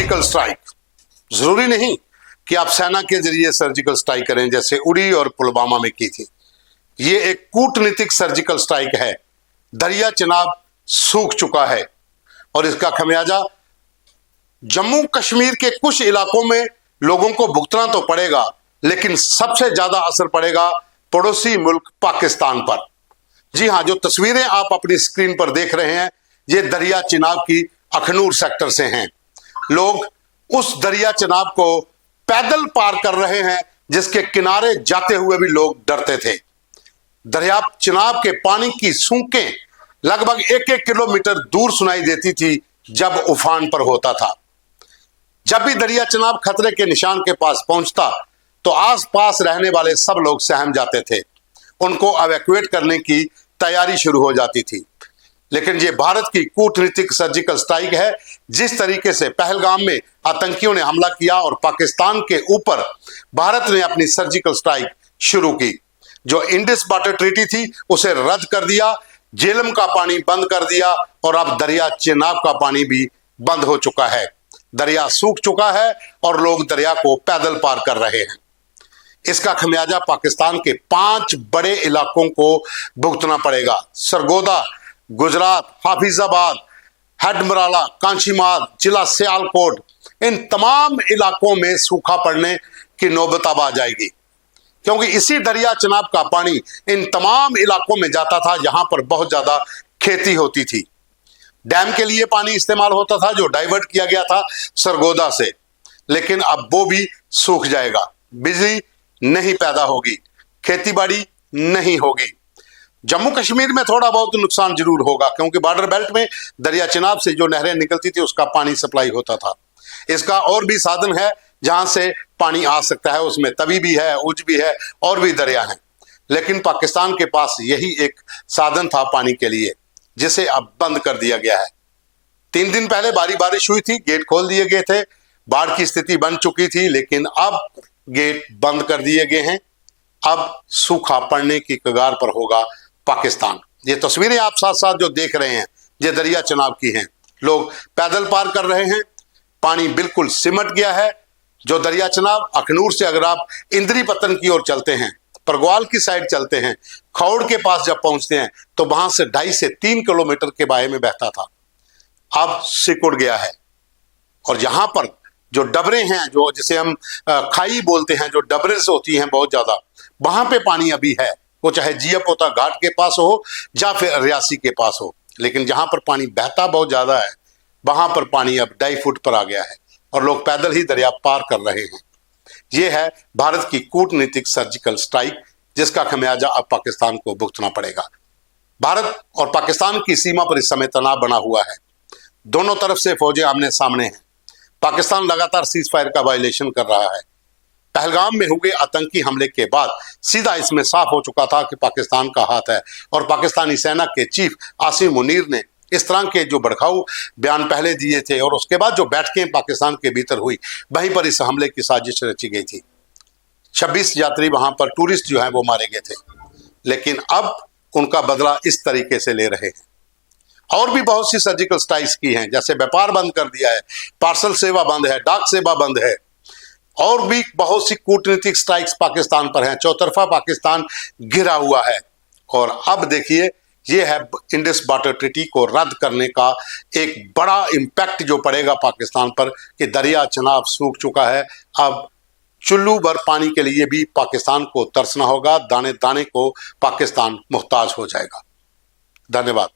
Surgical strike. जरूरी नहीं कि आप सेना के जरिए सर्जिकल स्ट्राइक करें जैसे उड़ी और पुलवामा में की थी। ये एक कूटनीतिक सर्जिकल स्ट्राइक है। दरिया चिनाब सूख चुका है और इसका खमियाजा जम्मू कश्मीर के कुछ इलाकों में लोगों को भुगतना तो पड़ेगा, लेकिन सबसे ज्यादा असर पड़ेगा पड़ोसी मुल्क पाकिस्तान पर। जी हां, जो तस्वीरें आप अपनी स्क्रीन पर देख रहे हैं ये दरिया चिनाब की अखनूर सेक्टर से हैं। लोग उस दरिया चिनाब को पैदल पार कर रहे हैं जिसके किनारे जाते हुए भी लोग डरते थे। दरिया चिनाब के पानी की सूंकें लगभग 1-1 किलोमीटर दूर सुनाई देती थी जब उफान पर होता था। जब भी दरिया चिनाब खतरे के निशान के पास पहुंचता तो आसपास रहने वाले सब लोग सहम जाते थे। उनको एवैक्यूएट करने की तैयारी शुरू हो जाती थी। लेकिन ये भारत की कूटनीतिक सर्जिकल स्ट्राइक है। जिस तरीके से पहलगाम में आतंकियों ने हमला किया और पाकिस्तान के ऊपर भारत ने अपनी सर्जिकल स्ट्राइक शुरू की। जो इंडिस वाटर ट्रीटी थी उसे रद्द कर दिया, झेलम का पानी बंद कर दिया और अब दरिया चिनाब का पानी भी बंद हो चुका है। दरिया सूख चुका है और लोग दरिया को पैदल पार कर रहे हैं। इसका खमियाजा पाकिस्तान के 5 बड़े इलाकों को भुगतना पड़ेगा। सरगोदा, गुजरात, हाफिजाबाद, हेडमराला, कांशीमाद, जिला सियालकोट, इन तमाम इलाकों में सूखा पड़ने की नौबत अब आ जाएगी, क्योंकि इसी दरिया चिनाब का पानी इन तमाम इलाकों में जाता था जहां पर बहुत ज्यादा खेती होती थी। डैम के लिए पानी इस्तेमाल होता था जो डाइवर्ट किया गया था सरगोदा से, लेकिन अब वो भी सूख जाएगा। बिजली नहीं पैदा होगी, खेतीबाड़ी नहीं होगी। जम्मू कश्मीर में थोड़ा बहुत नुकसान जरूर होगा, क्योंकि बॉर्डर बेल्ट में दरिया चिनाब से जो नहरें निकलती थी उसका पानी सप्लाई होता था। इसका और भी साधन है जहां से पानी आ सकता है, उसमें तवी भी है, उज भी है और भी दरिया हैं। लेकिन पाकिस्तान के पास यही एक साधन था पानी के लिए, जिसे अब बंद कर दिया गया है। 3 दिन पहले भारी बारिश हुई थी, गेट खोल दिए गए थे, बाढ़ की स्थिति बन चुकी थी, लेकिन अब गेट बंद कर दिए गए हैं। अब सूखा पड़ने की कगार पर होगा पाकिस्तान। ये तस्वीरें आप साथ साथ जो देख रहे हैं ये दरिया चिनाब की हैं। लोग पैदल पार कर रहे हैं, पानी बिल्कुल सिमट गया है। जो दरिया चिनाब अखनूर से अगर आप इंद्री पत्तन की ओर चलते हैं, परगवाल की साइड चलते हैं, खौड़ के पास जब पहुंचते हैं तो वहां से 2.5 से 3 किलोमीटर के बाये में बहता था, अब सिकुड़ गया है। और यहां पर जो डबरे हैं, जो जिसे हम खाई बोलते हैं, जो डबरेस होती हैं बहुत ज्यादा, वहां पे पानी अभी है, वो चाहे जिया पोता घाट के पास हो या फिर रियासी के पास हो। लेकिन जहां पर पानी बहता बहुत ज्यादा है वहां पर पानी अब 2.5 फुट पर आ गया है और लोग पैदल ही दरिया पार कर रहे हैं। यह है भारत की कूटनीतिक सर्जिकल स्ट्राइक, जिसका खमियाजा अब पाकिस्तान को भुगतना पड़ेगा। भारत और पाकिस्तान की सीमा पर इस समय तनाव बना हुआ है। दोनों तरफ से फौजें आमने सामने हैं। पाकिस्तान लगातार सीज फायर का वायलेशन कर रहा है। पहलगाम में हुए आतंकी हमले के बाद सीधा इसमें साफ हो चुका था कि पाकिस्तान का हाथ है, और पाकिस्तानी सेना के चीफ आसिम मुनीर ने इस तरह के जो भड़काऊ बयान पहले दिए थे और उसके बाद जो बैठकें पाकिस्तान के भीतर हुई, वहीं पर इस हमले की साजिश रची गई थी। 26 यात्री वहां पर टूरिस्ट जो हैं वो मारे गए थे, लेकिन अब उनका बदला इस तरीके से ले रहे हैं। और भी बहुत सी सर्जिकल स्ट्राइक्स की हैं, जैसे व्यापार बंद कर दिया है, पार्सल सेवा बंद है, डाक सेवा बंद है, और भी बहुत सी कूटनीतिक स्ट्राइक्स पाकिस्तान पर हैं। चौतरफा पाकिस्तान घिरा हुआ है। और अब देखिए, ये है इंडिस वाटर ट्रीटी को रद्द करने का एक बड़ा इंपैक्ट जो पड़ेगा पाकिस्तान पर, कि दरिया चिनाब सूख चुका है। अब चुल्लू भर पानी के लिए भी पाकिस्तान को तरसना होगा, दाने दाने को पाकिस्तान मुहताज हो जाएगा। धन्यवाद।